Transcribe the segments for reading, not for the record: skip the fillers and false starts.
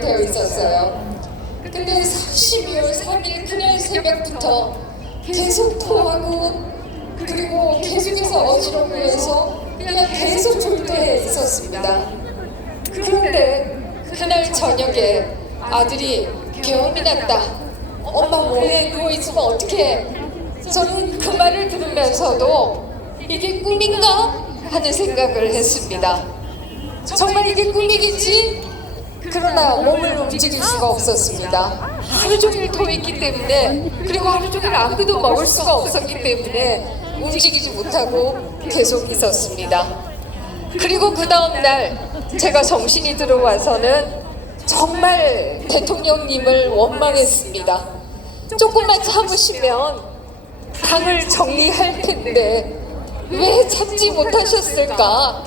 되어 있었어요. 근데 12월 3일 그날 새벽부터 계속 토하고 그리고 계속해서 어지러워해서 그냥 계속 졸도해 있었습니다. 그런데 그날 저녁에 아들이 계엄이 났다. 엄마 뭐해 누워있으면 어떡해. 저는 그 말을 들으면서도 이게 꿈인가 하는 생각을 했습니다. 정말 이게 꿈이겠지? 그러나 몸을 움직일 수가 없었습니다. 하루 종일 토했기 때문에 그리고 하루 종일 아무도 먹을 수가 없었기 때문에 움직이지 못하고 계속 있었습니다. 그리고 그 다음날 제가 정신이 들어와서는 정말 대통령님을 원망했습니다. 조금만 참으시면 당을 정리할 텐데 왜 참지 못하셨을까?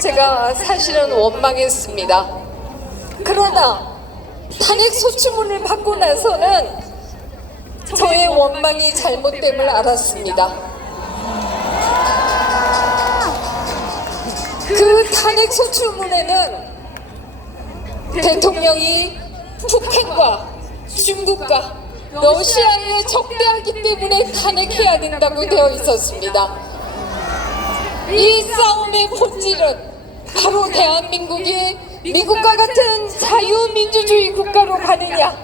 제가 사실은 원망했습니다. 그러나 탄핵 소추문을 받고 나서는 저의 원망이 잘못됨을 알았습니다. 그 탄핵 소추문에는 대통령이 북한과 중국과 러시아에 적대하기 때문에 탄핵해야 된다고 되어 있었습니다. 이 싸움의 본질은 바로 대한민국이 미국과 같은 자유민주주의 국가로 가느냐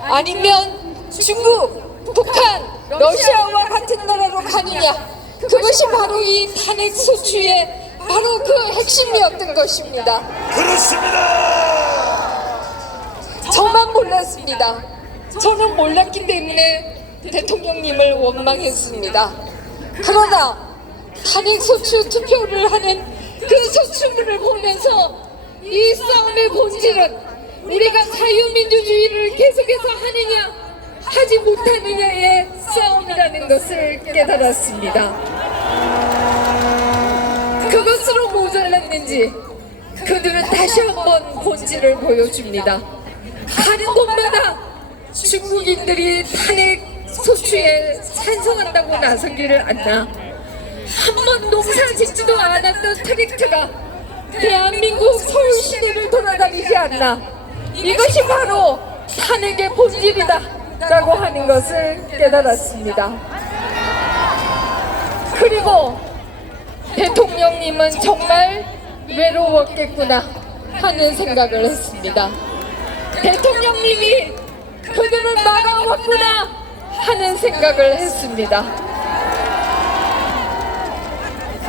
아니면 중국, 북한, 러시아와 같은 나라로 가느냐, 그것이 바로 이 탄핵 소추의 바로 그 핵심이었던 것입니다. 그렇습니다. 저만 몰랐습니다. 저는 몰랐기 때문에 대통령님을 원망했습니다. 그러나 탄핵 소추 투표를 하는 그 소추문을 보면서 이 싸움의 본질은 우리가 자유민주주의를 계속해서 하느냐 하지 못하느냐의 싸움이라는 것을 깨달았습니다. 그것으로 모자랐는지 그들은 다시 한번 본질을 보여줍니다. 가는 곳마다 중국인들이 탄핵 소추에 찬성한다고 나서기를 않나, 한 번 농사 짓지도 않았던 트랙트가 대한민국 서울 시내를 돌아다니지 않나, 이것이 바로 탄핵의 본질이다 라고 하는 것을 깨달았습니다. 그리고 대통령님은 정말 외로웠겠구나 하는 생각을 했습니다. 대통령님이 그들을 막아왔구나 하는 생각을 했습니다.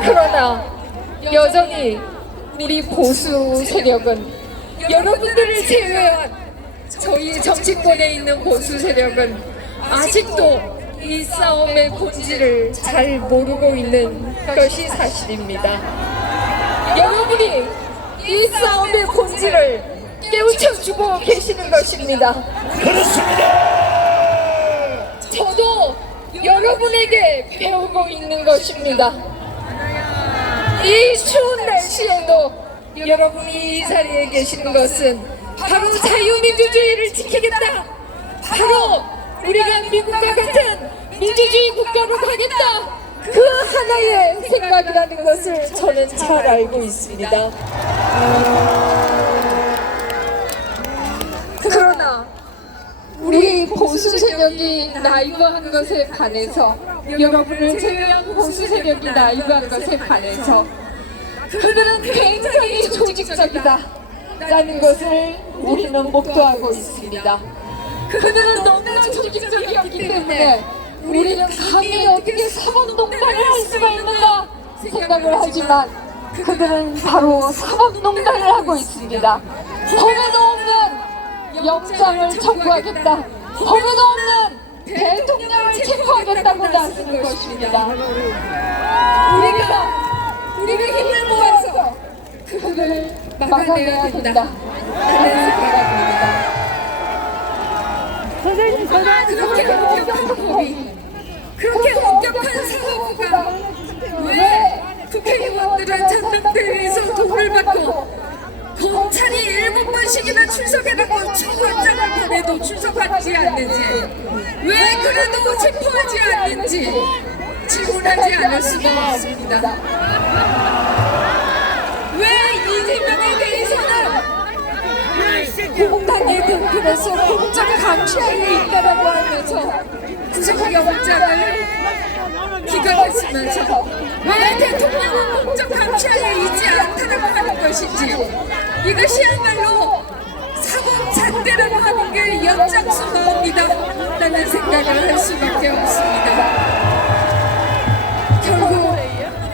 그러나 여전히 우리 보수 세력은, 여러분들을 제외한 저희 정치권에 있는 보수 세력은 아직도 이 싸움의 본질을 잘 모르고 있는 것이 사실입니다. 여러분이 이 싸움의 본질을 깨우쳐주고 계시는 것입니다. 그렇습니다. 저도 여러분에게 배우고 있는 것입니다. 이 추운 날씨에도 여러분이 이 자리에 계시는 것은 바로 자유민주주의를 지키겠다, 바로 우리가 미국과 같은 민주주의 국가로 가겠다, 그 하나의 생각이라는 것을 저는 잘 알고 있습니다. 그러나 우리 보수 세력이 나이브한 것에 반해서, 여러분을 제외한 보수 세력이 나이브한 것에 반해서 그들은 굉장히 조직적이다 라는 것을 우리는 목도하고 있습니다. 그들은 너무나 조직적이었기 때문에 우리는 감히 어떻게 사법농단을 할 수가 있는가 생각을 하지만 그들은 바로 사법농단을 하고 있습니다. 법에도 없는 영장을 청구하겠다, 법에도 없는 대통령을 체포하겠다고 나서는 것입니다. 우리가 힘을 모아서 그들을 막아내야 된다 하는 생각입니다. 그렇게 엄격한 법이, 그렇게 엄격한 사법부가 왜 국회의원들은 전당대회에서 돈을 받고 검찰이 7번씩이나 출석해놓고 청구장을 보내도 출석하지 않는지, 왜 그래도 체포하지 않는지 질문하지 않을 수가 없습니다. 왜 이재명에 대해서는 공당의 대표로서 공적 감시하에 있다라고 하면서 구속영장을 기각했으면서 왜 대통령은 공적 감시하에 있지 않다라고 하는 것인지, 이것이야말로 사고잣대라고 하는 게 연장선언이다 라는 생각을 할 수밖에 없습니다. 결국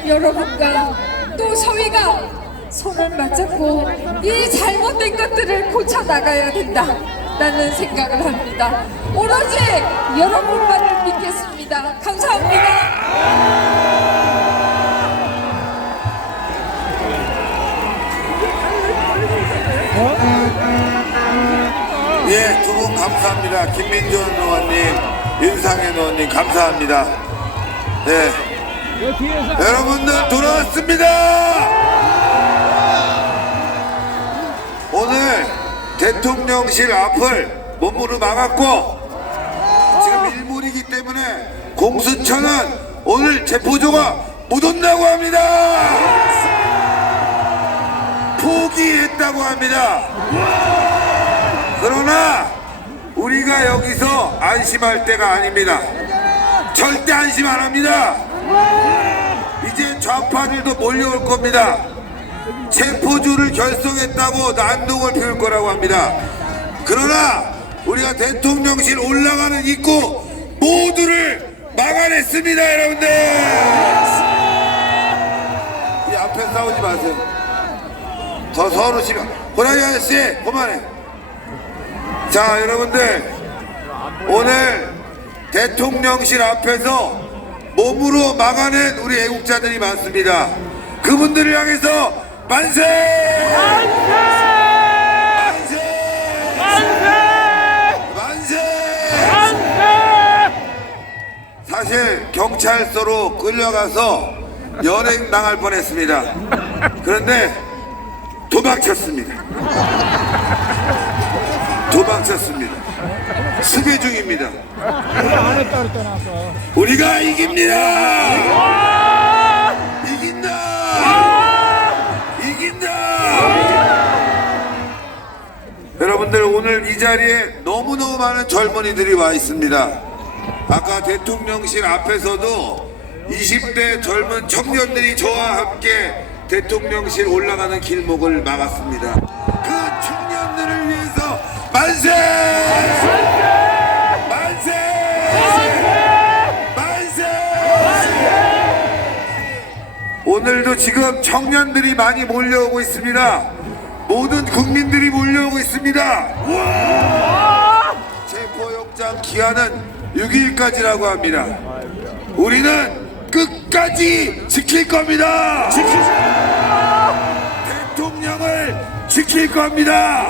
여러분과 또 서희가 손을 맞잡고 이 잘못된 것들을 고쳐나가야 된다 라는 생각을 합니다. 오로지 여러분만을 믿겠습니다. 감사합니다. 예, 두 분 감사합니다. 김민준 의원님, 윤상현 의원님 감사합니다. 예, 여러분들 돌아왔습니다. 오늘 대통령실 앞을 몸으로 막았고 지금 일몰이기 때문에 공수처는 오늘 체포조가 못 온다고 합니다. 포기했다고 합니다. 그러나 우리가 여기서 안심할 때가 아닙니다. 절대 안심 안 합니다. 이제 좌파들도 몰려올 겁니다. 체포주를 결성했다고 난동을 피울 거라고 합니다. 그러나 우리가 대통령실 올라가는 입구 모두를 막아냈습니다. 여러분들, 이 앞에 싸우지 마세요. 더 서두시면 호랑이 아저씨 그만해. 자, 여러분들, 오늘 대통령실 앞에서 몸으로 막아낸 우리 애국자들이 많습니다. 그분들을 향해서 만세! 만세! 만세! 만세! 만세! 사실 경찰서로 끌려가서 연행 당할 뻔했습니다. 그런데 도망쳤습니다. 도망쳤습니다. 수배 중입니다. 우리가 이깁니다. 이긴다. 이긴다. 여러분들, 오늘 이 자리에 너무너무 많은 젊은이들이 와 있습니다. 아까 대통령실 앞에서도 20대 젊은 청년들이 저와 함께 대통령실 올라가는 길목을 막았습니다. 그 청년들을 위해서 만세! 만세! 만세! 오늘도 지금 청년들이 많이 몰려오고 있습니다. 모든 국민들이 몰려오고 있습니다. 체포영장 기한은 6일까지라고 합니다. 우리는 끝까지 지킬 겁니다. 대통령을 지킬 겁니다.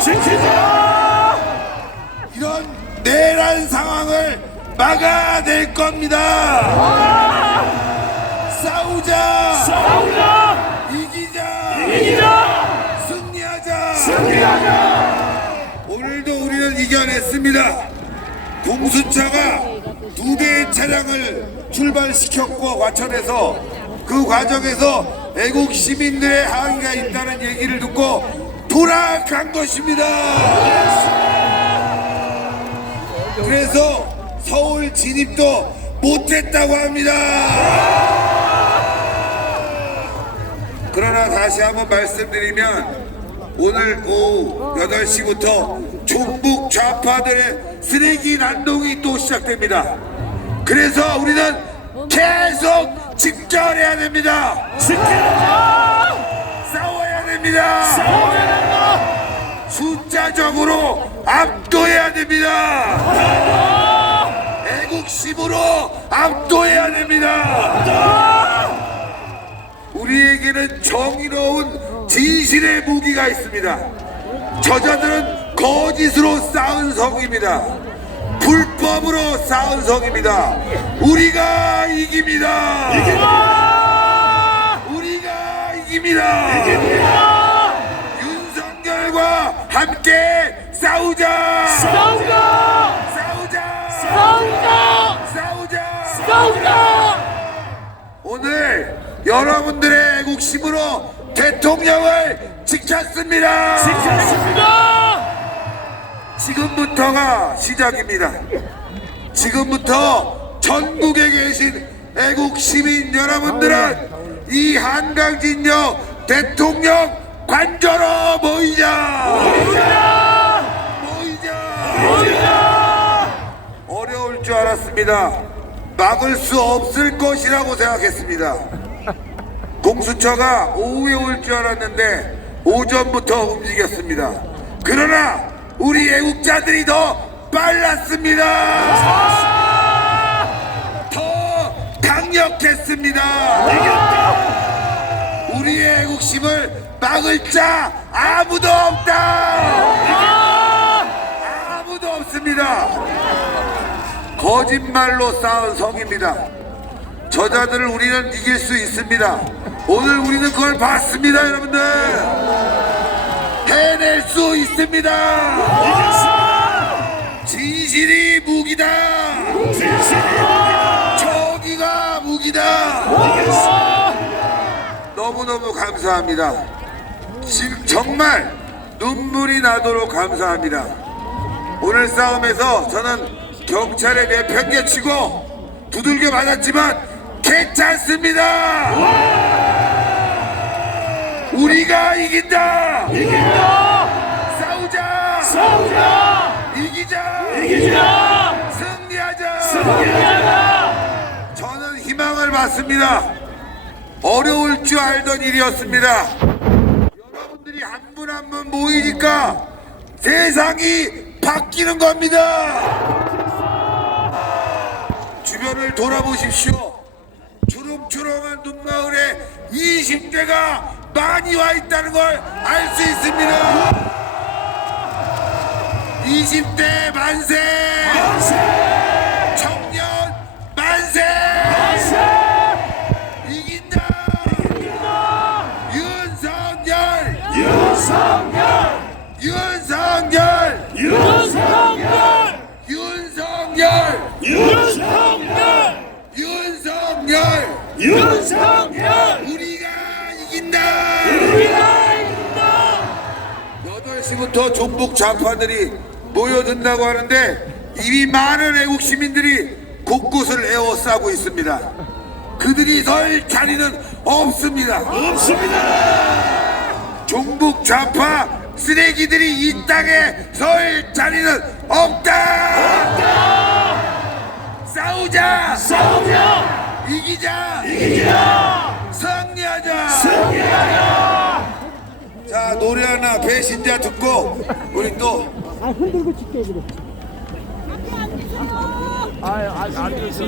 이런 내란 상황을 막아낼 겁니다. 싸우자. 이기자. 승리하자. 오늘도 우리는 이겨냈습니다. 공수처가 2대의 차량을 출발시켰고 과천에서 그 과정에서 애국 시민들의 항의가 있다는 얘기를 듣고 돌아간 것입니다. 그래서 서울 진입도 못했다고 합니다. 그러나 다시 한번 말씀드리면 오늘 오후 8시부터 종북 좌파들의 쓰레기 난동이 또 시작됩니다. 그래서 우리는 계속 집결해야 됩니다. 싸워야 됩니다. 숫자적으로 압도해야 됩니다. 애국심으로 압도해야 됩니다. 우리에게는 정의로운 진실의 무기가 있습니다. 저자들은 거짓으로 쌓은 성입니다. 불법으로 쌓은 성입니다. 우리가 이깁니다. 우리가 이깁니다. 윤석열과 함께 싸우자. 오늘 여러분들의 애국심으로 대통령을 지켰습니다. 지금부터가 시작입니다. 지금부터 전국에 계신 애국 시민 여러분들은 이 한강진역 대통령 관저로 모이자! 어려울 줄 알았습니다. 막을 수 없을 것이라고 생각했습니다. 공수처가 오후에 올 줄 알았는데 오전부터 움직였습니다. 그러나 우리 애국자들이 더 빨랐습니다. 더 강력했습니다. 우리의 애국심을 막을 자 아무도 없다. 아무도 없습니다. 거짓말로 쌓은 성입니다. 저자들을 우리는 이길 수 있습니다. 오늘 우리는 그걸 봤습니다. 여러분들 해낼 수 있습니다. 진실이 무기다. 정의가 무기다. 너무너무 감사합니다. 정말 눈물이 나도록 감사합니다. 오늘 싸움에서 저는 경찰에 내팽개치고 두들겨 맞았지만 괜찮습니다. 우리가 이긴다. 싸우자. 이기자. 승리하자. 저는 희망을 받습니다. 어려울 줄 알던 일이었습니다. 여러분들이 한 분 한 분 모이니까 세상이 바뀌는 겁니다. 주변을 돌아보십시오. 주렁주렁한 눈마을에 20대가 많이 와 있다는 걸 알 수 있습니다. 20대 만세! 청년 만세! 이긴다! 윤석열! 우리가 이긴다! 8시부터 종북 좌파들이 모여든다고 하는데 이미 많은 애국 시민들이 곳곳을 에워싸고 있습니다. 그들이 설 자리는 없습니다. 종북 좌파 쓰레기들이 이 땅에 설 자리는 없다. 싸우자. 이기자. 승리하자. 자, 노래 하나 배신자 듣고 우리 또 흔들고 칠게 그래. 안 됐어.